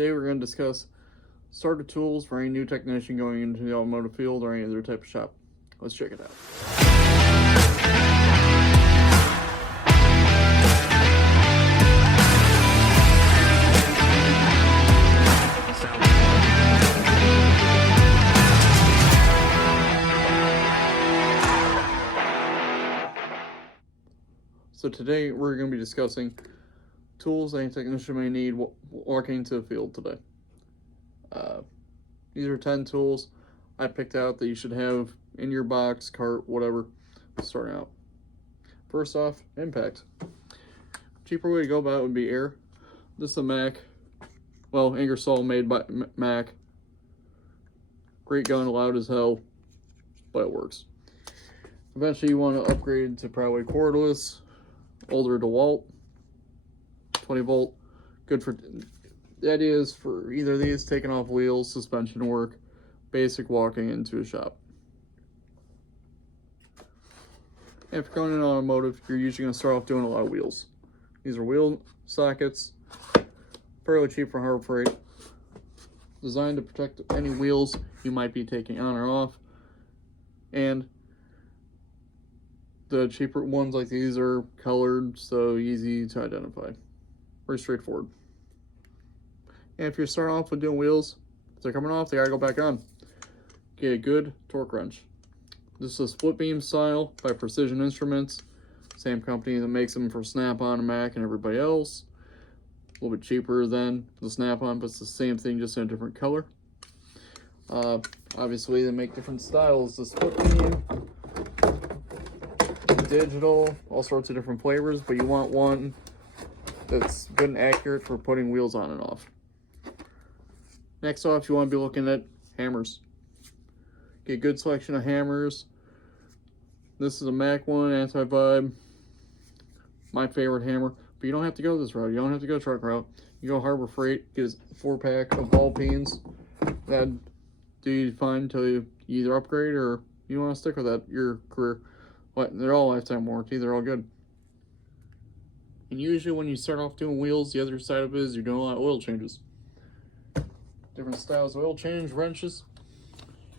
Today we're going to discuss starter tools for any new technician going into the automotive field or any other type of shop. Let's check it out. So today we're going to be discussing tools any technician may need walking into the field today. These are 10 tools I picked out that you should have in your box, cart, whatever, starting out. First off, impact. Cheaper way to go about it would be air. This is a Mac, well, Ingersoll made by Mac. Great gun, loud as hell, but it works. Eventually you want to upgrade to probably cordless, older DeWalt, 20 volt, good for, the idea is for either of these, taking off wheels, suspension work, basic walking into a shop. And if you're going in automotive, you're usually going to start off doing a lot of wheels. These are wheel sockets, fairly cheap for Harbor Freight, designed to protect any wheels you might be taking on or off, and the cheaper ones like these are colored, so easy to identify. Very straightforward. And if you're starting off with doing wheels, if they're coming off, they gotta go back on. Get a good torque wrench. This is a split beam style by Precision Instruments. Same company that makes them for Snap-on and Mac and everybody else. A little bit cheaper than the Snap-on, but it's the same thing, just in a different color. Obviously, they make different styles. The split beam, digital, all sorts of different flavors, but you want one that's good and accurate for putting wheels on and off. Next off, you want to be looking at hammers. Get a good selection of hammers. This is a Mac one, anti-vibe. My favorite hammer, but you don't have to go this route. You don't have to go truck route. You go Harbor Freight, get a 4-pack of ball peens. That'd do you fine until you either upgrade or you want to stick with that your career. But they're all lifetime warranty. They're all good. And usually when you start off doing wheels, the other side of it is you're doing a lot of oil changes. Different styles of oil change, wrenches.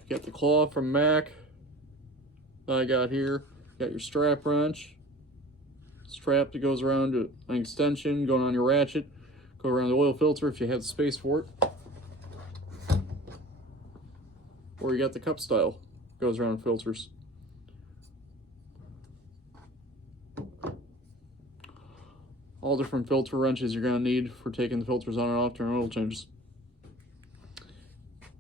You got the claw from Mac that I got here. You got your strap wrench. Strap that goes around to an extension going on your ratchet. Go around the oil filter if you have the space for it. Or you got the cup style. Goes around filters. All different filter wrenches you're going to need for taking the filters on and off during oil changes.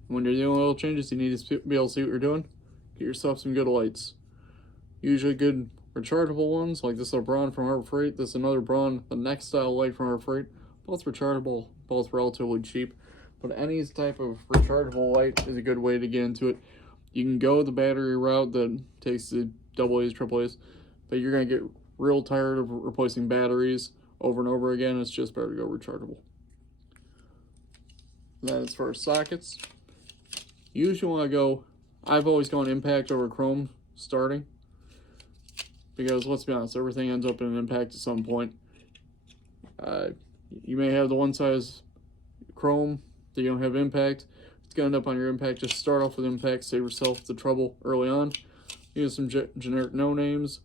When you're doing oil changes, you need to be able to see what you're doing. Get yourself some good lights. Usually good rechargeable ones, like this is a Braun from Harbor Freight. This is another Braun, the next style light from Harbor Freight. Both rechargeable, both relatively cheap. But any type of rechargeable light is a good way to get into it. You can go the battery route that takes the AA's, AAA's, but you're going to get real tired of replacing batteries over and over again. It's just better to go rechargeable. Then as far as sockets, you usually want to go, I've always gone impact over chrome starting, because let's be honest, everything ends up in an impact at some point. You may have the one size chrome that you don't have impact. It's going to end up on your impact. Just start off with impact, save yourself the trouble early on. Use some generic no names,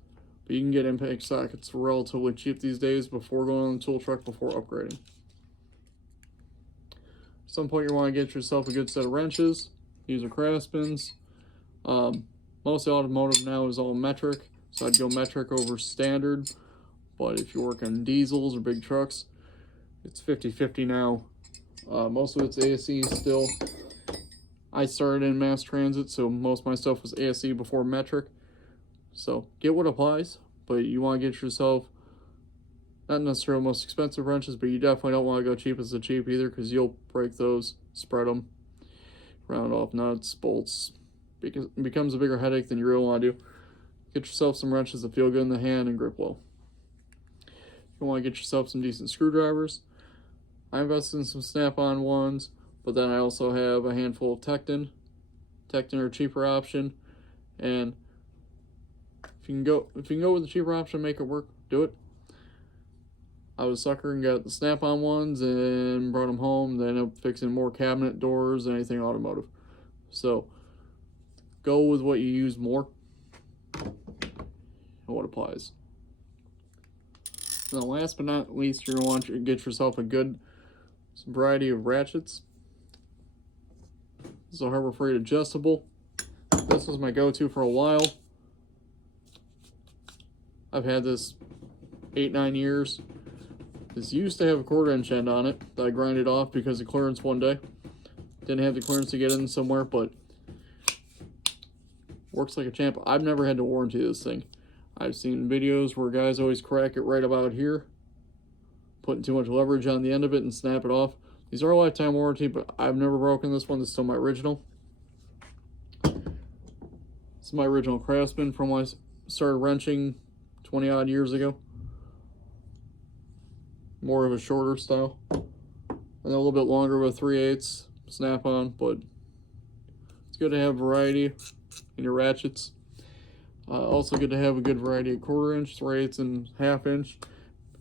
but you can get impact sockets relatively cheap these days before going on the tool truck, before upgrading. At some point you want to get yourself a good set of wrenches. These are Craftsman's. Most automotive now is all metric, so I'd go metric over standard. But if you're working diesels or big trucks, it's 50-50 now. Most of it's ASE still. I started in mass transit, so most of my stuff was ASE before metric. So get what applies, but you want to get yourself not necessarily the most expensive wrenches, but you definitely don't want to go cheap as the cheap either, because you'll break those, spread them, round off nuts, bolts. It becomes a bigger headache than you really want to do. Get yourself some wrenches that feel good in the hand and grip well. You want to get yourself some decent screwdrivers. I invested in some Snap-on ones, but then I also have a handful of Tecton. Tecton are a cheaper option, and if you can go with the cheaper option, make it work, do it. I was sucker and got the snap-on ones and brought them home. Then ended up fixing more cabinet doors than anything automotive. So go with what you use more and what applies. Now, last but not least, you're going to want to get yourself a good variety of ratchets. This is a Harbor Freight adjustable. This was my go-to for a while. I've had this 8-9 years. This used to have a 1/4 inch end on it that I grinded off because of clearance one day. Didn't have the clearance to get in somewhere, but works like a champ. I've never had to warranty this thing. I've seen videos where guys always crack it right about here, putting too much leverage on the end of it and snap it off. These are a lifetime warranty, but I've never broken this one. This is still my original. This is my original Craftsman from when I started wrenching 20 odd years ago. More of a shorter style. And a little bit longer with 3/8 snap-on, but it's good to have variety in your ratchets. Also good to have a good variety of 1/4 inch, 3/8, and 1/2 inch.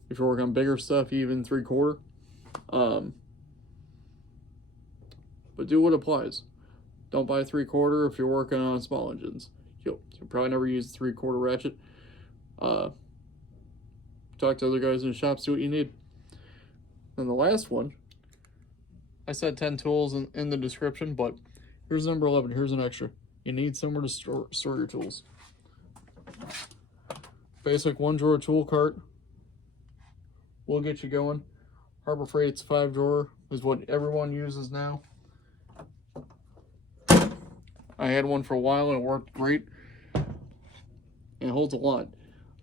If you're working on bigger stuff, even 3/4. But do what applies. Don't buy 3/4 if you're working on small engines. You'll probably never use 3/4 ratchet. Talk to other guys in the shop, see what you need. And the last one, I said 10 tools in the description, but here's number 11. Here's an extra. You need somewhere to store your tools. Basic 1-drawer tool cart will get you going. Harbor Freight's 5-drawer is what everyone uses now. I had one for a while and it worked great. And it holds a lot.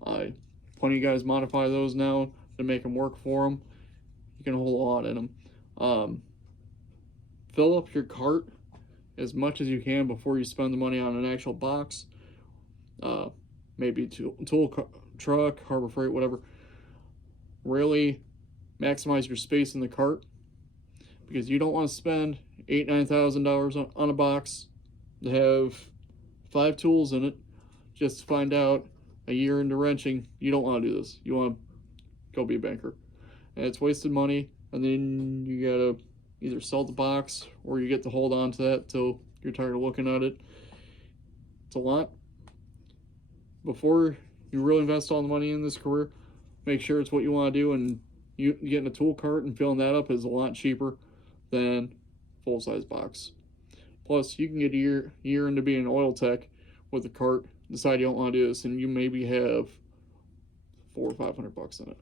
Plenty of guys modify those now to make them work for them. You can hold a lot in them. Fill up your cart as much as you can before you spend the money on an actual box. Maybe tool truck, Harbor Freight, whatever. Really maximize your space in the cart, because you don't want to spend $8,000-9,000 on a box to have 5 tools in it just to find out a year into wrenching you don't want to do this. You want to go be a banker, and it's wasted money. And then you gotta either sell the box or you get to hold on to that till you're tired of looking at it. It's a lot. Before you really invest all the money in this career, make sure it's what you want to do, and you getting a tool cart and filling that up is a lot cheaper than full-size box. Plus, you can get a year into being an oil tech with a cart, decide you don't want to do this, and you maybe have $400 or $500 in it.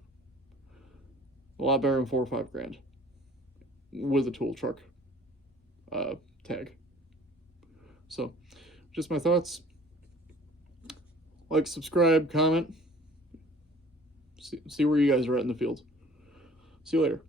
A lot better than $4 or $5 grand with a tool truck tag. So, just my thoughts. Like, subscribe, comment. See where you guys are at in the field. See you later.